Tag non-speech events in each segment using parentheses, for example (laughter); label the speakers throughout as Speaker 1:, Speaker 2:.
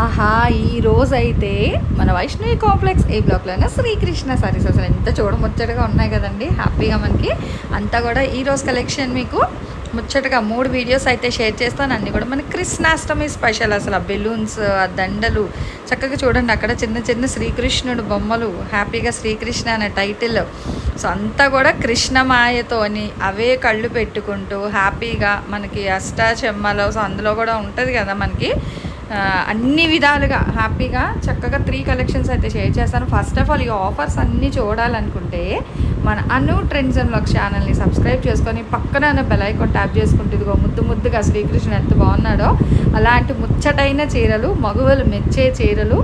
Speaker 1: ఆహా ఈ రోజు అయితే మన వైష్ణవి కాంప్లెక్స్ ఏ బ్లాక్లోనే శ్రీకృష్ణ సారీస్. అసలు ఎంత చూడముచ్చటగా ఉన్నాయి కదండి హ్యాపీగా మనకి. అంతా కూడా ఈ రోజు కలెక్షన్ మీకు ముచ్చటగా మూడు వీడియోస్ అయితే షేర్ చేస్తాను. అన్నీ కూడా మన కృష్ణాష్టమి స్పెషల్. అసలు ఆ బెలూన్స్ ఆ దండలు చక్కగా చూడండి. అక్కడ చిన్న చిన్న శ్రీకృష్ణుడు బొమ్మలు హ్యాపీగా శ్రీకృష్ణ అనే టైటిల్. సో అంతా కూడా కృష్ణమాయతోని అవే కళ్ళు పెట్టుకుంటూ హ్యాపీగా మనకి అష్టాచెమ్మలో. సో అందులో కూడా ఉంటుంది కదా మనకి అన్ని విధాలుగా హ్యాపీగా చక్కగా త్రీ కలెక్షన్స్ అయితే షేర్ చేస్తాను. ఫస్ట్ ఆఫ్ ఆల్ ఈ ఆఫర్స్ అన్నీ చూడాలనుకుంటే మన అను ట్రెండ్స్ అండ్ బ్లాగ్ ఛానల్ని సబ్స్క్రైబ్ చేసుకొని పక్కన బెల్ ఐకాన్ ట్యాప్ చేసుకుంటే ఇదిగో ముద్దు ముద్దుగా శ్రీకృష్ణుడు ఎంత బాగున్నాడో అలాంటి ముచ్చటైన చీరలు మగువలు మెచ్చే చీరలు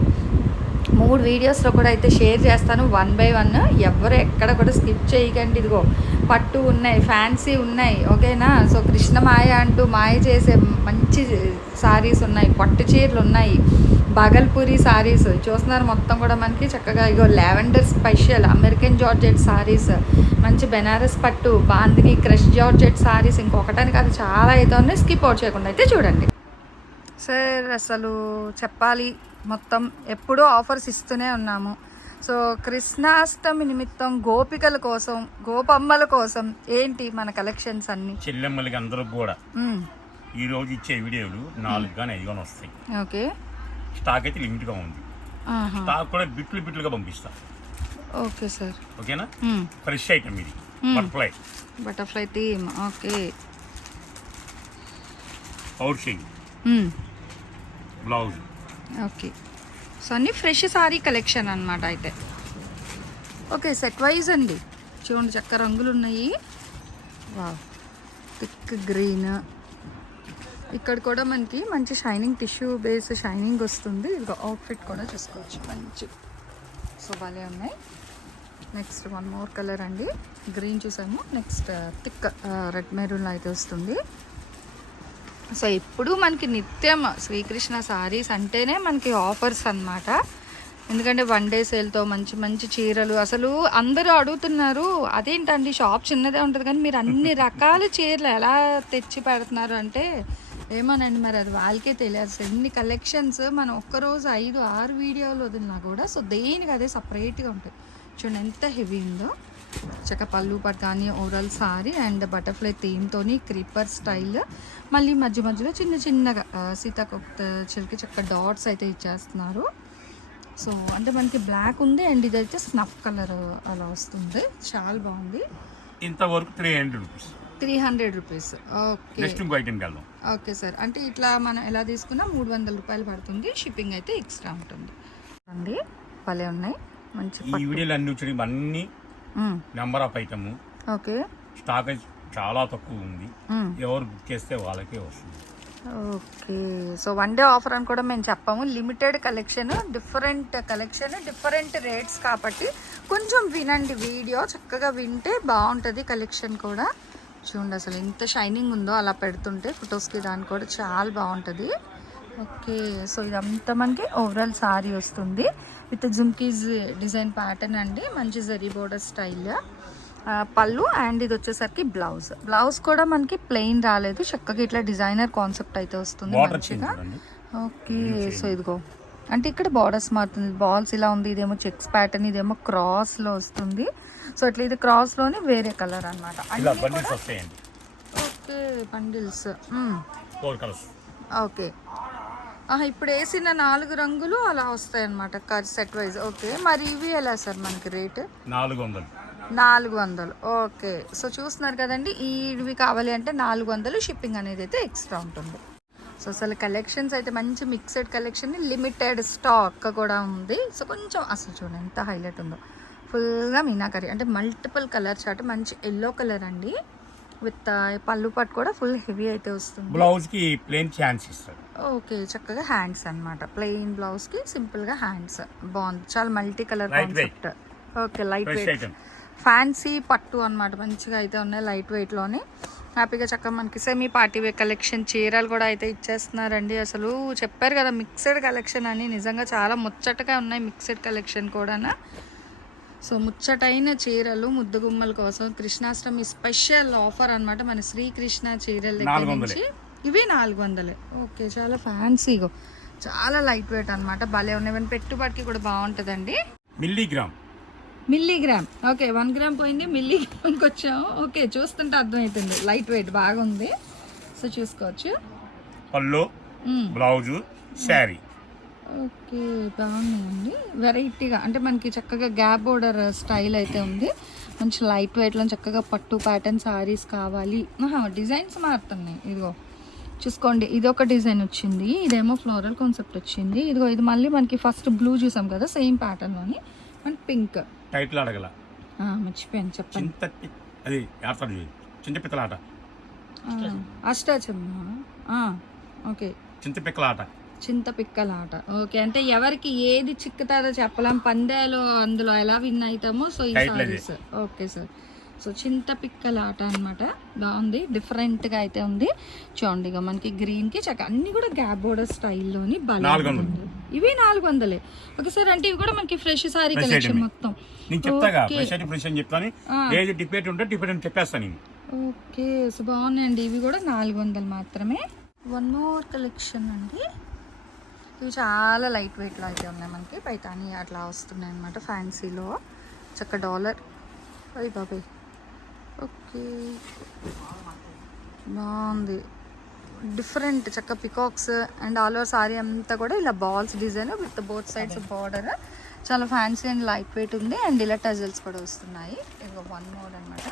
Speaker 1: మూడు వీడియోస్లో కూడా అయితే షేర్ చేస్తాను. One by one. ఎవరు ఎక్కడ కూడా స్కిప్ చేయకండి. ఇదిగో పట్టు ఉన్నాయి ఫ్యాన్సీ ఉన్నాయి. ఓకేనా? సో కృష్ణ మాయ అంటూ మాయ చేసే మంచి సారీస్ ఉన్నాయి. పట్టు చీరలు ఉన్నాయి. బాగల్పూరి సారీస్. చూస్తున్నారు మొత్తం కూడా మనకి చక్కగా. ఇగో lavender special American georgette sarees. మంచి బెనారస్ పట్టు బాందిని క్రష్ జార్జెట్ సారీస్. ఇంకొకటానికి కాదు చాలా అయితే ఉన్నాయి. స్కిప్ అవుట్ చేయకుండా అయితే చూడండి. సార్ అసలు చెప్పాలి. మొత్తం ఎప్పుడూ ఆఫర్స్ ఇస్తూనే ఉన్నాము. సో కృష్ణాష్టమి నిమిత్తం గోపికల కోసం గోపమ్మల కోసం ఏంటి మన కలెక్షన్స్ అన్ని?
Speaker 2: చెల్లెమ్మలకి అందరూ కూడా. ఈ రోజు ఇచ్చే వీడియోలు నాలుగు కానీ ఐదు కానీ వస్తాయి.
Speaker 1: ఓకే.
Speaker 2: స్టాక్ అయితే లిమిట్గా ఉంది. స్టాక్ కూడా బిట్లు బిట్లుగా పంపిస్తా.
Speaker 1: Okay sir.
Speaker 2: ఓకేనా. ఫ్రెష్ ఐటమ్ ఇది. Butterfly.
Speaker 1: Butterfly theme. Okay.
Speaker 2: Out. Blouse.
Speaker 1: Okay. So అన్నీ ఫ్రెష్ సారీ కలెక్షన్ అన్నమాట అయితే. ఓకే సెట్ వైజ్ అండి. చూడండి చక్క రంగులు ఉన్నాయి. వా థిక్ గ్రీన్. ఇక్కడ కూడా మనకి మంచి షైనింగ్ టిష్యూ బేస్ షైనింగ్ వస్తుంది. ఇదిగో అవుట్ఫిట్ కూడా చూసుకోవచ్చు. మంచి. సో భలే ఉన్నాయి. నెక్స్ట్ వన్ మోర్ కలర్ అండి. గ్రీన్ చూసాము. నెక్స్ట్ థిక్ రెడ్ మెరూన్లో అయితే వస్తుంది. సో ఇప్పుడు మనకి నిత్యం శ్రీకృష్ణ సారీస్ అంటేనే మనకి ఆఫర్స్ అన్నమాట. ఎందుకంటే వన్ డే సేల్తో మంచి మంచి చీరలు అసలు అందరూ అడుగుతున్నారు అదేంటండి షాప్ చిన్నదే ఉంటుంది కానీ మీరు అన్ని (laughs) రకాల చీరలు ఎలా తెచ్చి పెడుతున్నారు? అంటే ఏమోనండి మరి అది వాళ్ళకే తెలియదు. ఎన్ని కలెక్షన్స్ మనం ఒక్కరోజు ఐదు ఆరు వీడియోలు వదిలినా కూడా సో దేనికి అదే సపరేట్గా ఉంటుంది చూడండి ఎంత హెవీ ఉందో. చక్క పళ్ళు పట్టు కానీ ఓవరాల్ సారీ అండ్ బటర్ఫ్లై థీమ్తోని క్రీపర్ స్టైల్. మళ్ళీ మధ్య మధ్యలో చిన్న చిన్నగా ఆ, సీతాకొక చిలకి చక్క డాట్స్ అయితే ఇచ్చేస్తున్నారు. సో అంటే మనకి బ్లాక్ ఉంది అండ్ ఇదైతే స్నఫ్ కలర్ అలా వస్తుంది. చాలా బాగుంది.
Speaker 2: ఇంతవరకు three hundred rupees
Speaker 1: three hundred rupees okay.
Speaker 2: Next ఇంకో వెళ్దాం
Speaker 1: ఓకే సార్. అంటే ఇట్లా మనం ఎలా తీసుకున్నా మూడు వందల రూపాయలు పడుతుంది. షిప్పింగ్ అయితే ఎక్స్ట్రా ఉంటుంది. అండి భలే ఉన్నాయి. మంచి
Speaker 2: ఈ వీడియోలు అన్ని అన్ని. Number of item
Speaker 1: okay
Speaker 2: stock చాలా తక్కువ ఉంది.
Speaker 1: మ్మ్.
Speaker 2: ఎవరు బుక్ చేస్తే వాళ్ళకే వస్తుంది.
Speaker 1: Okay so one day offer అని కూడా మేము చెప్పాము. Limited collection different collection different rates కాబట్టి కొంచెం వినండి వీడియో. చక్కగా వింటే బాగుంటుంది కలెక్షన్ కూడా. చూడండి అసలు ఎంత షైనింగ్ ఉందో అలా పెడుతుంటే ఫొటోస్కి దానికి కూడా చాలా బాగుంటుంది. ఓకే సో ఇదంతా మనకి ఓవరాల్ సారీ వస్తుంది. విత్ జుమ్కీస్ డిజైన్ ప్యాటర్న్ అండి మంచి జరీ బోర్డర్ స్టైల్. పళ్ళు అండ్ ఇది వచ్చేసరికి బ్లౌజ్. బ్లౌజ్ కూడా మనకి ప్లెయిన్ రాలేదు చక్కగా ఇట్లా డిజైనర్ కాన్సెప్ట్ అయితే వస్తుంది మంచిగా. ఓకే సో ఇదిగో. అంటే ఇక్కడ బార్డర్స్ మారుతుంది బాల్స్ ఇలా ఉంది ఇదేమో చెక్స్ ప్యాటర్న్ ఇదేమో క్రాస్లో వస్తుంది. సో ఇట్లా ఇది క్రాస్లోనే వేరే కలర్ అనమాట ఓకే బండిల్స్. ఓకే. ఆహా, ఇప్పుడు వేసిన నాలుగు రంగులు అలా వస్తాయి అనమాట సెట్ వైజ్. ఓకే మరి ఇవి ఎలా సార్ మనకి రేట్?
Speaker 2: నాలుగు వందలు
Speaker 1: నాలుగు వందలు ఓకే సో చూస్తున్నారు కదండి ఇవి కావాలి అంటే నాలుగు వందలు షిప్పింగ్ అనేది అయితే ఎక్స్ట్రా ఉంటుంది. సో అసలు కలెక్షన్స్ అయితే మంచి మిక్సెడ్ కలెక్షన్ లిమిటెడ్ స్టాక్ కూడా ఉంది. సో కొంచెం అసలు చూడండి ఎంత హైలైట్ ఉందో. ఫుల్గా మీనాకరి అంటే మల్టిపుల్ కలర్ చాట్ మంచి ఎల్లో కలర్ అండి. విత్ పళ్ళు పట్టు కూడా ఫుల్ హెవీ అయితే వస్తుంది.
Speaker 2: బ్లౌజ్కి ప్లేన్ ఛాన్స్ ఇస్తారు.
Speaker 1: ఓకే చక్కగా హ్యాండ్స్ అన్నమాట. ప్లెయిన్ బ్లౌజ్కి సింపుల్గా హ్యాండ్స్. బాగుంది. చాలా multi colour. Concept. Okay light weight fancy పట్టు అన్నమాట. మంచిగా అయితే ఉన్నాయి లైట్ వెయిట్లోని హ్యాపీగా చక్కగా మనకి సెమీ పార్టీ వేర్ కలెక్షన్ చీరలు కూడా అయితే ఇచ్చేస్తున్నారండి. అసలు చెప్పారు కదా మిక్స్డ్ కలెక్షన్ అని. నిజంగా చాలా ముచ్చటగా ఉన్నాయి మిక్స్డ్ కలెక్షన్ కూడా సో ముచ్చటైన చీరలు ముద్దుగుమ్మల కోసం కృష్ణాష్టమి స్పెషల్ ఆఫర్ అన్నమాట మన శ్రీకృష్ణ చీరల దగ్గర. నుంచి. ఇవి నాలుగు వందలే. ఓకే చాలా ఫ్యాన్సీగా చాలా లైట్ వెయిట్ అన్నమాట. భలే ఉన్నాయి. పెట్టుబడికి కూడా బాగుంటుందండి.
Speaker 2: Milligram.
Speaker 1: Milligram. Okay one gram పోయింది. మిల్లీగ్రామ్కి వచ్చాము. ఓకే చూస్తుంటే అర్థమవుతుంది లైట్ వెయిట్ బాగుంది. సో చూసుకోవచ్చు.
Speaker 2: పళ్ళు. బ్లౌజు శారీ.
Speaker 1: ఓకే బాగున్నాయండి. వెరైటీగా అంటే మనకి చక్కగా గ్యాప్ బోర్డర్ స్టైల్ అయితే ఉంది. మంచి లైట్ వెయిట్లో చక్కగా పట్టు ప్యాటర్న్ సారీస్ కావాలి. డిజైన్స్ మారుతున్నాయి. ఇదిగో చూసుకోండి. ఇది ఒక డిజైన్ వచ్చింది. ఇదేమో ఫ్లోరల్ కాన్సెప్ట్ వచ్చింది. ఇదిగో ఇది మళ్ళీ మనకి ఫస్ట్ బ్లూ చూసాం కదా సేమ్ ప్యాటర్న్లోని అండ్ పింక్.
Speaker 2: టైటిల్ అడగల.
Speaker 1: మర్చిపోయాను. చెప్పండి.
Speaker 2: అది చింత పిక్కలాట
Speaker 1: అష్టాచమ్మ? ఓకే.
Speaker 2: చింత పిక్కలాట.
Speaker 1: చింత పిక్కలాట ఓకే అంటే ఎవరికి ఏది చిక్కుతాదో చెప్పలేం. పందాలు అందులో ఎలా విన్ అవుతామో సో ఈ
Speaker 2: అది.
Speaker 1: సారీస్. Okay sir. సో చింత పిక్కలాట అనమాట బాగుంది. డిఫరెంట్గా అయితే ఉంది. చూడండి ఇక మనకి గ్రీన్కి చక్క అన్ని కూడా గ్యాప్ బోర్డర్ స్టైల్లోని
Speaker 2: వందలు.
Speaker 1: ఇవి నాలుగు వందలే ఓకే సార్ అంటే ఇవి కూడా మనకి ఫ్రెష్ సారీ కలెక్షన్. మొత్తం.
Speaker 2: నేను చెప్తాగా. ఫ్రెష్ ఫ్రెష్ అని చెప్తాను. ఏది ఉంటే అని చెప్పేస్తాను నేను.
Speaker 1: ఓకే సో బాగున్నాయండి. ఇవి కూడా నాలుగు వందలు మాత్రమే. వన్ మోర్ కలెక్షన్ అండి. ఇవి చాలా లైట్ వెయిట్లో అయితే ఉన్నాయి మనకి. పైతాని అట్లా వస్తున్నాయి అనమాట ఫ్యాన్సీలో. చక్క డాలర్. అయ్యి బాబాయ్. ఓకే. బాగుంది. డిఫరెంట్ చక్క peacocks and all over saree అంతా కూడా ఇలా balls design with both sides border. చాలా ఫ్యాన్సీ అండ్ లైట్ వెయిట్ ఉంది అండ్ ఇలా టజల్స్ కూడా వస్తున్నాయి. ఇదిగో వన్ మోర్ అనమాట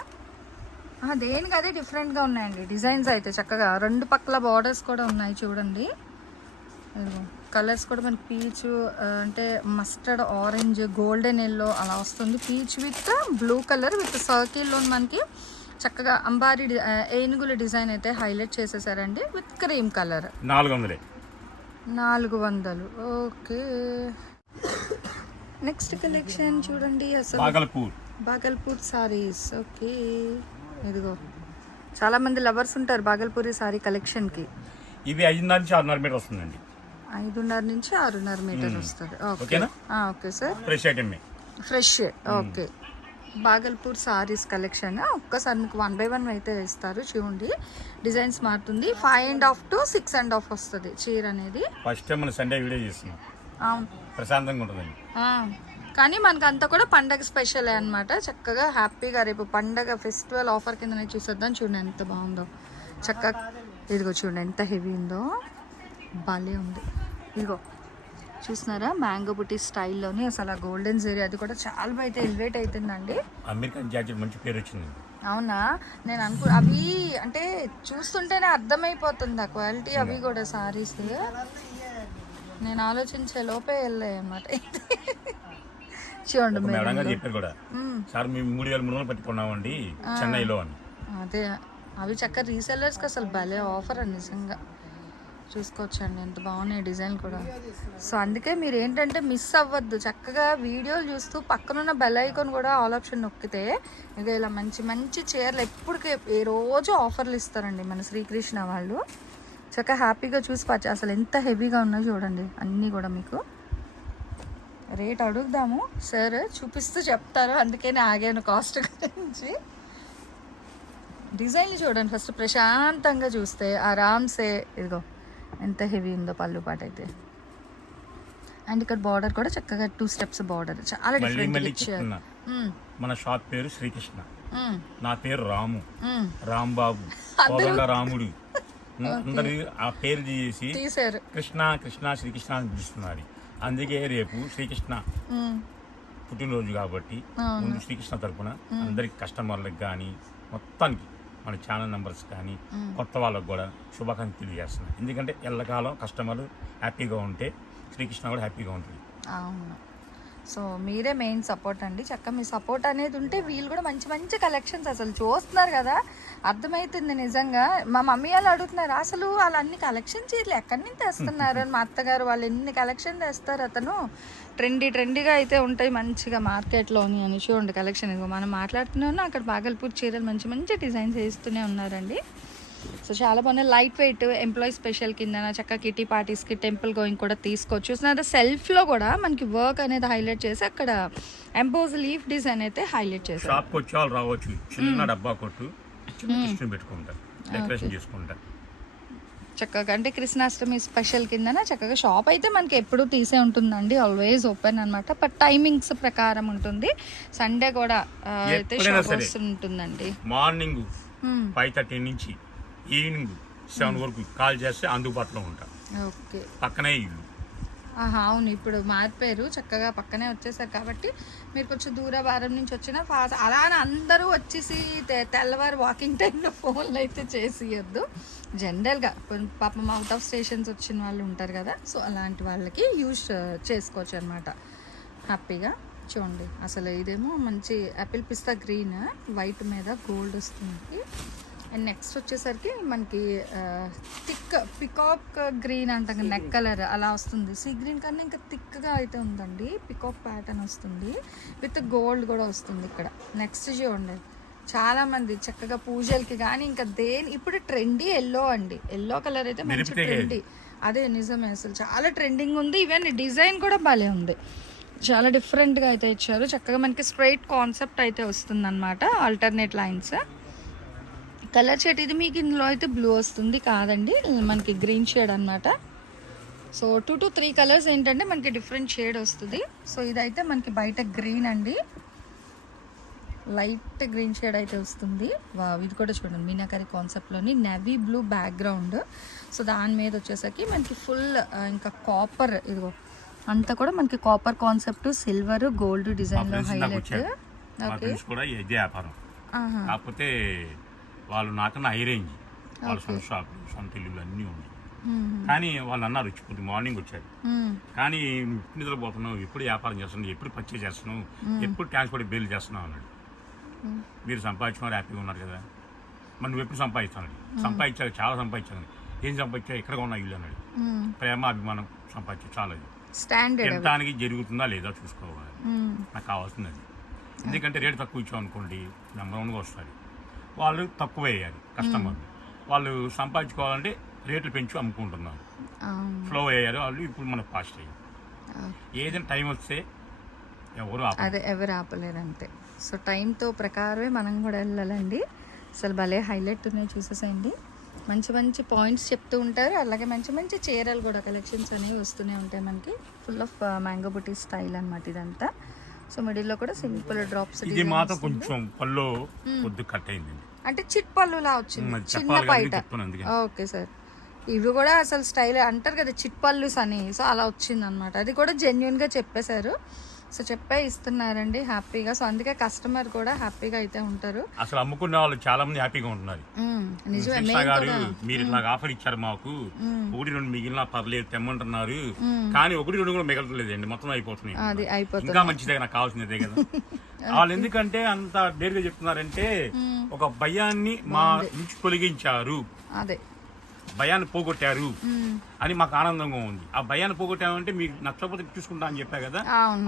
Speaker 1: దేనికి అదే డిఫరెంట్గా ఉన్నాయండి డిజైన్స్ అయితే చక్కగా. రెండు పక్కల బార్డర్స్ కూడా ఉన్నాయి చూడండి. కలర్స్ కూడా మనకి పీచ్ అంటే మస్టర్డ్ ఆరెంజ్ గోల్డెన్ ఎల్లో అలా వస్తుంది. Peach with blue colour with సర్కిల్లో మనకి చక్కగా అంబారీ ఏనుగుల డిజైన్ అయితే హైలైట్ చేసేసారండి. With cream colour.
Speaker 2: నాలుగు వందలే
Speaker 1: నాలుగు వందలు ఓకే. నెక్స్ట్ కలెక్షన్ చూడండి అసలు.
Speaker 2: బాగల్పూర్.
Speaker 1: బాగల్పూర్ సారీస్. ఓకే. ఇదిగో. చాలా మంది లవర్స్ ఉంటారు బాగల్పూరి సారీ కలెక్షన్కి.
Speaker 2: ఇవి ఐదున్నర నుంచి ఆరున్నర మీటర్ వస్తుందండి.
Speaker 1: ఐదున్నర నుంచి ఆరున్నర మీటర్ వస్తుంది. ఓకే
Speaker 2: ఓకేనా?
Speaker 1: Okay sir
Speaker 2: fresh ఐటమే
Speaker 1: fresh okay. Bhagalpur sarees collection ఒక్కసారి మీకు వన్ బై వన్ అయితే ఇస్తారు చూడండి. డిజైన్స్ మారుతుంది five and half to six and half వస్తుంది చీర అనేది.
Speaker 2: ఫస్ట్ టైం మన సండే వీడియో చేస్తున్నాం.
Speaker 1: అవును.
Speaker 2: ప్రశాంతంగా ఉంటుందండి.
Speaker 1: ఆ, కానీ మనకు అంతా కూడా పండగ స్పెషల్ అన్నమాట. చక్కగా హ్యాపీగా రేపు పండగ ఫెస్టివల్ ఆఫర్ కింద చూసేద్దాం. చూడండి ఎంత బాగుందో. చక్కగా ఇదిగో చూడండి ఎంత హెవీ ఉందో. భలే ఉంది. ఇదిగో చూస్తున్నారా మ్యాంగో బుట్టి స్టైల్లోని అసలు ఆ గోల్డెన్ జరీ అది కూడా చాలా అయితే ఎలివేట్ అవుతుందండి
Speaker 2: అమెరికన్ జాకెట్ మంచి పేరు వచ్చింది.
Speaker 1: అవునా? నేను అనుకు అవి అంటే చూస్తుంటేనే అర్థమైపోతుంది ఆ క్వాలిటీ అవి కూడా సారీస్ నేను ఆలోచించే లోపే వెళ్ళాయి అన్నమాట. చూడండి
Speaker 2: మేడం గారు చెప్పారు కూడా. సార్ మేము మూడు వేల మూడు వందలు పట్టుకున్నామండి చెన్నైలో అని.
Speaker 1: అదే అవి చక్క రీసెల్లర్స్కి అసలు భలే ఆఫర్ నిజంగా. చూసుకోవచ్చండి. ఎంత బాగున్నాయి డిజైన్ కూడా. సో అందుకే మీరు ఏంటంటే మిస్ అవ్వద్దు. చక్కగా వీడియోలు చూస్తూ పక్కనున్న బెల్ ఐకాన్ కూడా ఆల్ ఆప్షన్ నొక్కితే ఇక ఇలా మంచి మంచి చీరలు ఎప్పటికే ఏ రోజు ఆఫర్లు ఇస్తారండి మన శ్రీకృష్ణ వాళ్ళు. చక్కగా హ్యాపీగా చూసి పచ్చ అసలు ఎంత హెవీగా ఉన్నాయో చూడండి. అన్నీ కూడా మీకు. రేట్ అడుగుదాము. సార్ చూపిస్తూ చెప్తారు. అందుకని ఆగాను కాస్ట్ గురించి. డిజైన్లు చూడండి. ఫస్ట్ ప్రశాంతంగా చూస్తే ఆరామ్సే ఇదిగో. ఎంత హెవీ ఉందో పళ్ళు పాట అయితే. అండ్ ఇక్కడ బార్డర్ కూడా చక్కగా టూ స్టెప్స్ బార్డర్. చాలా డిఫరెంట్ ఇచ్చారు
Speaker 2: మన షాప్ పేరు శ్రీకృష్ణ. నా పేరు రాము. రాంబాబు. రాముడు. (laughs) అందరు ఆ పేరు
Speaker 1: తీశారు.
Speaker 2: కృష్ణ కృష్ణ శ్రీకృష్ణ అని పిలుస్తున్నారు. అందుకే రేపు శ్రీకృష్ణ పుట్టినరోజు కాబట్టి ముందు శ్రీకృష్ణ తరపున అందరికి కస్టమర్లకు కానీ మొత్తానికి మన ఛానల్ నెంబర్స్ కానీ కొత్త వాళ్ళకు కూడా శుభాకాంక్షలు తెలియజేస్తున్నాను. ఎందుకంటే ఎల్లకాలం కస్టమర్లు హ్యాపీగా ఉంటే శ్రీకృష్ణ కూడా హ్యాపీగా ఉంటుంది.
Speaker 1: అవును. సో మీరే మెయిన్ సపోర్ట్ అండి. చక్క మీ సపోర్ట్ అనేది ఉంటే వీళ్ళు కూడా మంచి మంచి కలెక్షన్స్ అసలు చూస్తున్నారు కదా. అర్థమవుతుంది నిజంగా. మా మమ్మీ వాళ్ళు అడుగుతున్నారు అసలు వాళ్ళు అన్ని కలెక్షన్ చీరలు ఎక్కడి నుంచి తెస్తున్నారు? అని మా అత్తగారు వాళ్ళు ఎన్ని కలెక్షన్ తెస్తారు అతను? ట్రెండీ ట్రెండీగా అయితే ఉంటాయి మంచిగా మార్కెట్లోని అని. చూడండి కలెక్షన్ మనం మాట్లాడుతున్నాను అక్కడ బాగల్పూర్ చీరలు మంచి మంచి డిజైన్స్ వేస్తూనే ఉన్నారండి. సో చాలా బాగున్నాయి. లైట్ వెయిట్ ఎంప్లాయీ స్పెషల్ కింద చక్క కిటీ పార్టీస్కి టెంపుల్ గోయింగ్ కూడా తీసుకోవచ్చు. చూసిన సెల్ఫ్లో కూడా మనకి వర్క్ అనేది హైలైట్ చేసి అక్కడ ఎంపోజ్ లీఫ్ డిజైన్ అయితే హైలైట్ చేశారు.
Speaker 2: షాప్కి వచ్చే వాళ్ళు రావచ్చు. చిన్న డబ్బా కొట్టు చిన్న కృష్ణ పెట్టుకుంటారు డెకరేషన్ చేసుకుంటారు
Speaker 1: చక్కగా అంటే కృష్ణాష్టమి స్పెషల్ కిందన చక్కగా షాప్ అయితే మనకి ఎప్పుడూ తీసే ఉంటుందండి. ఆల్వేస్ ఓపెన్ అనమాట బట్ టైమింగ్స్ ప్రకారం ఉంటుంది. సండే కూడా అయితే షాప్. వస్తుంటుందండి.
Speaker 2: మార్నింగ్. ఫైవ్ థర్టీ నుంచి ఈవినింగ్ సెవెన్ వరకు కాల్ చేస్తే అందుబాటులో ఉంటాం.
Speaker 1: ఓకే.
Speaker 2: పక్కనే ఇల్లు.
Speaker 1: అవును ఇప్పుడు మారిపోయారు చక్కగా పక్కనే వచ్చేసారు కాబట్టి మీరు కొంచెం దూర భారం నుంచి వచ్చినా ఫాస్ట్ అలా అని అందరూ వచ్చేసి తె- తెల్లవారు వాకింగ్ టైంలో ఫోన్లు అయితే చేసియద్దు. జనరల్గా పాపం అవుట్ ఆఫ్ స్టేషన్స్ వచ్చిన వాళ్ళు ఉంటారు కదా సో అలాంటి వాళ్ళకి యూజ్ చేసుకోవచ్చు అనమాట హ్యాపీగా చూడండి అసలు ఇదేమో మంచి యాపిల్ పిస్తా గ్రీన్ వైట్ మీద గోల్డ్ వస్తుంది. అండ్ నెక్స్ట్ వచ్చేసరికి మనకి థిక్ పికాక్ గ్రీన్ అంటాం నెక్ కలర్ అలా వస్తుంది. సీ గ్రీన్ కన్నా ఇంకా థిక్గా అయితే ఉందండి. పికాక్ ప్యాటర్న్ వస్తుంది. విత్ గోల్డ్ కూడా వస్తుంది ఇక్కడ. నెక్స్ట్ చూడండి. చాలా మంది చక్కగా పూజలకి కానీ ఇంకా దేని ఇప్పుడు ట్రెండీ ఎల్లో అండి. ఎల్లో కలర్ అయితే మంచి ట్రెండీ. అదే నిజమే అసలు. చాలా ట్రెండింగ్ ఉంది. ఈవెన్ డిజైన్ కూడా భలే ఉంది. చాలా డిఫరెంట్గా అయితే ఇచ్చారు. చక్కగా మనకి స్ట్రైట్ కాన్సెప్ట్ అయితే వస్తుంది అనమాట ఆల్టర్నేట్ లైన్స్. కలర్ షేడ్ ఇది మీకు ఇందులో అయితే బ్లూ వస్తుంది కాదండి. మనకి గ్రీన్ షేడ్ అన్నమాట. So two to three colours ఏంటంటే మనకి డిఫరెంట్ షేడ్ వస్తుంది. సో ఇదైతే మనకి బయట గ్రీన్ అండి. లైట్ గ్రీన్ షేడ్ అయితే వస్తుంది. వా ఇది కూడా చూడండి. మీనాకరి కాన్సెప్ట్లోని నెవీ బ్లూ బ్యాక్గ్రౌండ్ సో దాని మీద వచ్చేసరికి మనకి ఫుల్ ఇంకా కాపర్ ఇదిగో. అంతా కూడా మనకి కాపర్ కాన్సెప్ట్ సిల్వర్ గోల్డ్ డిజైన్లో
Speaker 2: నాకు
Speaker 1: హైలైట్ ఓకే
Speaker 2: కాకపోతే వాళ్ళు నాకన్నా హై రేంజ్ వాళ్ళ సొంత షాపులు సొంత ఇల్లులు అన్నీ ఉన్నాయి. కానీ వాళ్ళు అన్నారు కొద్ది మార్నింగ్ వచ్చారు. కానీ ఎప్పుడు నిద్రపోతున్నావు? ఎప్పుడు వ్యాపారం చేస్తున్నావు? ఎప్పుడు పర్చేజ్ చేస్తున్నావు? ఎప్పుడు ట్రాన్స్పోర్ట్ బిల్ చేస్తున్నావు అన్నాడు. మీరు సంపాదించుకున్నారు హ్యాపీగా ఉన్నారు కదా. మరి నువ్వు ఎప్పుడు సంపాదిస్తాను సంపాదించావు చాలా సంపాదించాను ఏం సంపాదించావు? ఎక్కడ ఉన్నా ఇల్లు అన్నాడు. ప్రేమ అభిమానం సంపాదించు చాలా తినడానికి జరుగుతుందా లేదా చూసుకోవాలి. నాకు కావాల్సింది అది. ఎందుకంటే రేటు తక్కువ ఇచ్చాం అనుకోండి నెంబర్ వన్గా వస్తుంది. వాళ్ళు తక్కువ వేయాలి కస్టమర్లు. వాళ్ళు సంపాదించుకోవాలంటే రేట్లు పెంచి అమ్ముకుంటున్నారు. ఫ్లో అయ్యారు వాళ్ళు ఇప్పుడు మనకు ఫాస్ట్ అయ్యారు. ఏదైనా టైం వస్తే ఎవరు.
Speaker 1: అదే ఎవరు ఆపలేరు అంతే. సో టైంతో ప్రకారమే మనం కూడా వెళ్ళాలండి. అసలు భలే హైలైట్ ఉన్నాయి చూసేసేయండి. మంచి మంచి పాయింట్స్ చెప్తూ ఉంటారు. అలాగే మంచి మంచి చీరలు కూడా కలెక్షన్స్ అనేవి వస్తూనే ఉంటాయి మనకి. ఫుల్ ఆఫ్ మ్యాంగో బుటీ స్టైల్ అనమాట ఇదంతా. సో మిడిల్లో కూడా సింపుల్ డ్రాప్స్
Speaker 2: ఇది మాత్రం కొంచెం పళ్ళు కొద్ది కట్ అయిందండి
Speaker 1: అంటే చిట్ పళ్ళులా వచ్చింది.
Speaker 2: మరి
Speaker 1: చిన్న
Speaker 2: అందుకని
Speaker 1: ఓకే సార్. ఇవి కూడా అసలు స్టైల్ అంటారు కదా చిట్ పళ్ళుస్ అని. సో అలా వచ్చింది అనమాట అది కూడా జెన్యున్గా చెప్పేశారు. సో చెప్పే ఇస్తున్నారండి హ్యాపీగా. సో అందుకే కస్టమర్ కూడా హ్యాపీగా అయితే ఉంటారు.
Speaker 2: అసలు అమ్ముకునే వాళ్ళు చాలా మంది హ్యాపీగా ఉంటున్నారు. మీరు నాకు ఆఫర్ ఇచ్చారు మాకు. ఒకటి రెండు మిగిలిన పర్లేదు తెమ్మంటున్నారు.
Speaker 1: మ్మ్.
Speaker 2: కానీ ఒకటి రెండు కూడా మిగలట్లేదండి మొత్తం అయిపోతున్నాయి.
Speaker 1: అది అయిపోతుంది.
Speaker 2: ఇంకా మంచిదే నాకు కావాల్సిందే కదా. (laughs) వాళ్ళు ఎందుకంటే అంత డేర్గా చెప్తున్నారంటే ఒక భయాన్ని మా నుంచి తొలగించారు.
Speaker 1: అదే.
Speaker 2: భయాన్ని పోగొట్టారు. అని మాకు ఆనందంగా ఉంది. ఆ భయాన్ని పోగొట్టామంటే మీకు నచ్చకపోతే చూసుకుంటా అని చెప్పా కదా?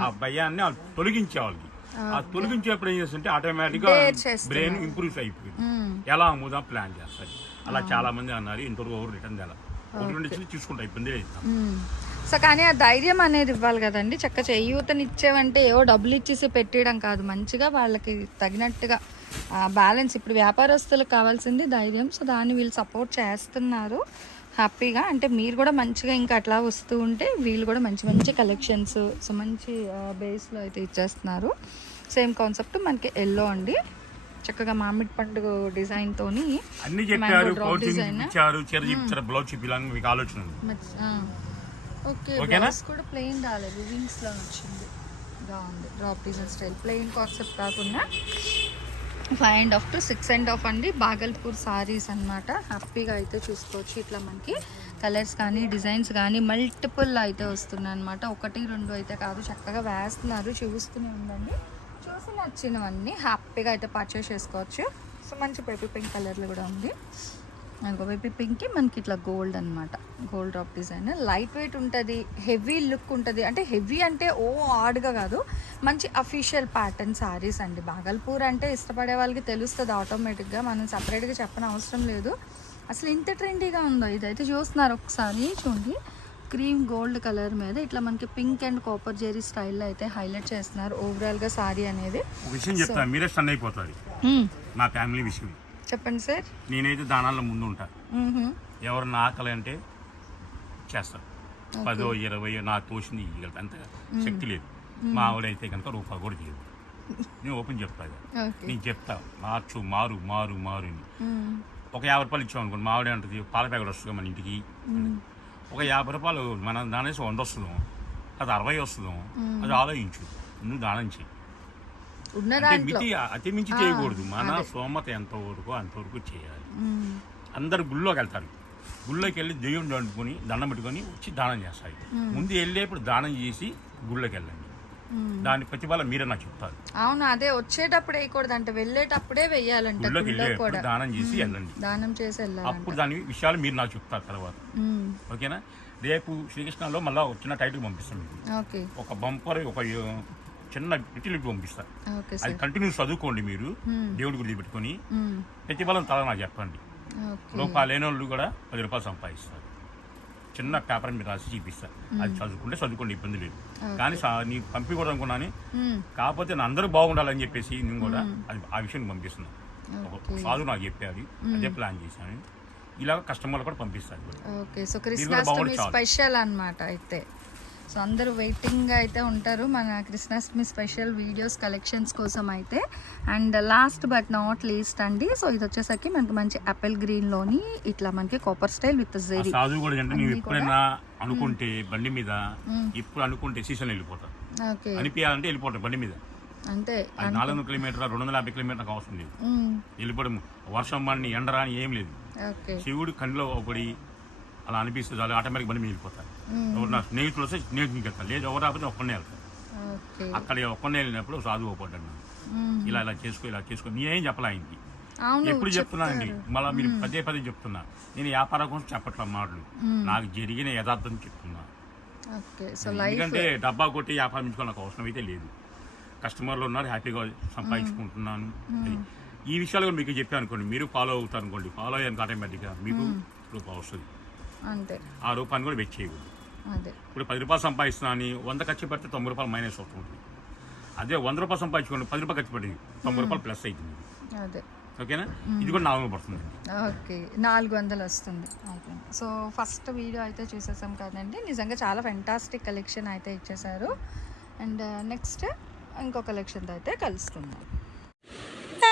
Speaker 2: ఆ భయాన్ని తొలగించే వాళ్ళకి. ఆ తొలగించేప్పుడు ఏం చేస్తుంటే
Speaker 1: ఆటోమేటిక్గా.
Speaker 2: బ్రెయిన్ ఇంప్రూవ్ అయిపోయింది. ఎలా అమ్ముదాం ప్లాన్ చేస్తారు? అలా చాలా మంది అన్నారు ఇంతవరకు ఎవరు రిటర్న్ ఇచ్చి చూసుకుంటా ఇబ్బంది లేదు
Speaker 1: మ్మ్. సో కానీ ఆ ధైర్యం అనేది ఇవ్వాలి కదండి. చక్క చేయూతని ఇచ్చేవంటే ఏవో డబ్బులు ఇచ్చేసి పెట్టేయడం కాదు. మంచిగా వాళ్ళకి తగినట్టుగా బ్యాలెన్స్ ఇప్పుడు వ్యాపారస్తులకు కావాల్సింది ధైర్యం. సో దాన్ని వీళ్ళు సపోర్ట్ చేస్తున్నారు. హ్యాపీగా అంటే మీరు కూడా మంచిగా ఇంకా అట్లా వస్తూ ఉంటే వీళ్ళు కూడా మంచి మంచి కలెక్షన్స్ సో మంచి బేస్లో అయితే ఇచ్చేస్తున్నారు. సేమ్ కాన్సెప్ట్ మనకి ఎల్లో అండి. చక్కగా మామిడి పండుగ డిజైన్ తోని
Speaker 2: అన్ని చెప్పారు
Speaker 1: design.
Speaker 2: ఇచ్చారు చీర బ్లౌజ్ చూపించాలని మీకు ఆలోచన.
Speaker 1: ఓకే? బ్లౌజ్ కూడా ప్లెయిన్ రాలేదు. వింగ్స్లో వచ్చింది బాగుంది. Drop design style plain concept కాకుండా five and half to six and half అండి. బాగల్పూర్ సారీస్ అన్నమాట. హ్యాపీగా అయితే చూసుకోవచ్చు ఇట్లా మనకి. కలర్స్ కానీ డిజైన్స్ కానీ మల్టిపుల్ అయితే వస్తున్నాయి అనమాట ఒకటి రెండు అయితే కాదు. చక్కగా వేస్తున్నారు. చూస్తూనే ఉండండి. చూసి నచ్చినవన్నీ హ్యాపీగా అయితే పర్చేస్ చేసుకోవచ్చు. సో మంచి బేబీ పింక్ కలర్లో కూడా ఉంది. ఇంకో బేబీ పింక్కి మనకి ఇట్లా గోల్డ్ అన్నమాట. Gold drop design light weight ఉంటుంది హెవీ లుక్ ఉంటుంది. అంటే హెవీ అంటే ఓ ఆడ్గా కాదు మంచి అఫీషియల్ ప్యాటర్న్ సారీస్ అండి. బాగల్పూర్ అంటే ఇష్టపడే వాళ్ళకి తెలుస్తుంది ఆటోమేటిక్గా మనం సపరేట్గా చెప్పని అవసరం లేదు. అసలు ఇంత ట్రెండీగా ఉందో ఇదైతే చూస్తున్నారు ఒకసారి చూడండి. క్రీమ్ గోల్డ్ కలర్ మీద ఇట్లా మనకి పింక్ అండ్ కాపర్ జెరీ స్టైల్లో అయితే హైలైట్ చేస్తున్నారు ఓవరాల్గా సారీ అనేది.
Speaker 2: విషయం చెప్తాను మీరే స్టన్ అయిపోతారు.
Speaker 1: మ్మ్.
Speaker 2: నా ఫ్యామిలీ విషయం.
Speaker 1: చెప్పండి సార్.
Speaker 2: నేనైతే దానాల్లో ముందు ఉంటా. ఎవరన్నా ఆకలి అంటే చేస్తాను పదో ఇరవయో నాకు తోచింది ఇవ్వగలుగుతా అంత శక్తి లేదు. మా ఆవిడైతే కనుక రూపాయి కూడా చేయదు. నేను ఓపెన్ చెప్తా నేను చెప్తా మార్చు మారు మారు మారు. ఒక యాభై రూపాయలు ఇచ్చాం అనుకోండి మా ఆవిడ అంటది పాల ప్యాకెట్ వస్తుంది మన ఇంటికి ఒక యాభై రూపాయలు మన దానేసి వంద వస్తుందో అది అరవై వస్తుందో అది ఆలోచించు. నువ్వు దానం చేయి మితి అతి మించి చేయకూడదు. మన సోమత ఎంత వరకు అంతవరకు చేయాలి. అందరు గుళ్ళోకి వెళ్తారు. గుళ్ళోకి వెళ్ళి దేవుని వండుకొని దండం పెట్టుకొని వచ్చి దానం చేస్తారు. ముందు వెళ్ళేప్పుడు దానం చేసి గుళ్ళోకి వెళ్ళండి. దాని ప్రతిఫలం మీరే నాకు చెప్తారు.
Speaker 1: అవును అదే వచ్చేటప్పుడు వేయకూడదు అంటే వెళ్ళేటప్పుడే వెయ్యాలంట
Speaker 2: దానం చేసి వెళ్ళండి.
Speaker 1: దానం చేసి వెళ్ళాలంట.
Speaker 2: అప్పుడు దాని విషయాలు మీరు నాకు చెప్తారు తర్వాత. ఓకేనా? రేపు శ్రీకృష్ణలో మళ్ళీ వచ్చిన టైటిల్ మీకు.
Speaker 1: ఓకే.
Speaker 2: ఒక బంపర్ ఒక చిన్న లిటిల్ పంపిస్తాను అది కంటిన్యూ చదువుకోండి మీరు. దేవుడి గురించి పెట్టుకొని. ప్రతిఫలం తల నాకు చెప్పండి. రూపాయలు లేని వాళ్ళు కూడా పది రూపాయలు సంపాదిస్తారు. చిన్న పేపర్ మీరు రాసి చూపిస్తారు అది చదువుకుంటే చదువుకోండి ఇబ్బంది లేదు. కానీ నీకు పంపించకూడదు అనుకున్నాను. కాకపోతే నా అందరూ బాగుండాలని చెప్పేసి నేను కూడా అది ఆ విషయం పంపిస్తున్నాను. సాధు నాకు చెప్పారు అదే ప్లాన్ చేశాను. ఇలా కస్టమర్లు కూడా పంపిస్తాను
Speaker 1: ఓకే. సో. స్పెషల్ అన్నమాట అయితే. సో అందరూ వెయిటింగ్ అయితే ఉంటారు మన కృష్ణాష్టమి స్పెషల్ వీడియోస్ కలెక్షన్స్ కోసం అయితే and last but not least అండి సో ఇది వచ్చేసరికి మనకి మంచి యాపిల్ గ్రీన్లోని ఇట్లా మనకి కాపర్ స్టైల్ విత్ జెరీ
Speaker 2: అంటే అనుకుంటే బండి మీద ఇప్పుడు అనుకుంటే సీజన్ వెళ్ళిపోతా
Speaker 1: ఓకే.
Speaker 2: అనిపించాలంటే వెళ్ళిపోతాం బండి మీద. అది నాలుగు వందల కిలోమీటర్ రెండు వందల యాభై కిలోమీటర్ అవసరం లేదు. వెళ్ళిపోవడం వర్షం పడిని ఎండ రాని ఏం లేదు. శివుడు కన్నులో ఒకటి అలా అనిపిస్తుంది అది ఆటోమేటిక్ బండి
Speaker 1: మ్మ్.
Speaker 2: ఎవరు నా స్నేహితులు వస్తే స్నేహితునికి వెళ్తాను లేదు ఎవరు రాకపోతే ఒక్కనే వెళ్తాను. అక్కడ ఒక్కనే వెళ్ళినప్పుడు సాధువు పడ్డాను
Speaker 1: మ్మ్.
Speaker 2: ఇలా ఇలా చేసుకో ఇలా చేసుకో. నేనేం చెప్పలే ఆయనకి. ఎప్పుడు చెప్తున్నానండి మళ్ళీ మీరు పదే పదే చెప్తున్నా. నేను వ్యాపారం కోసం చెప్పట్ల మాటలు. నాకు జరిగిన యథార్థం చెప్తున్నా. ఎందుకంటే డబ్బా కొట్టి వ్యాపారం నాకు అవసరం అయితే లేదు. కస్టమర్లు ఉన్నారు హ్యాపీగా సంపాదించుకుంటున్నాను. ఈ విషయాలు కూడా మీకు చెప్పాను అనుకోండి మీరు ఫాలో అవుతారు అనుకోండి ఫాలో అయ్యాను ఆటోమేటిక్గా మీకు రూపాయి వస్తుంది.
Speaker 1: అంతే.
Speaker 2: ఆ రూపాయని కూడా వెచ్చి చేయకూడదు.
Speaker 1: అదే.
Speaker 2: ఇప్పుడు పది రూపాయలు సంపాదిస్తున్నా అని వంద ఖర్చు పెడితే తొంభై రూపాయలు మైనస్ అవుతుంది అదే వంద రూపాయలు సంపాదించుకోండి పది రూపాయలు ఖర్చు పెట్టింది తొంభై రూపాయలు ప్లస్ అవుతుంది
Speaker 1: అదే.
Speaker 2: ఓకేనా? ఇది కూడా నాలుగు పడుతుంది.
Speaker 1: ఓకే. నాలుగు వందలు వస్తుంది సో ఫస్ట్ వీడియో అయితే చూసేసాం కదండి. నిజంగా చాలా ఫెంటాస్టిక్ కలెక్షన్ అయితే ఇచ్చేసారు అండ్ నెక్స్ట్ ఇంకో కలెక్షన్తో అయితే కలుసుకుందాం.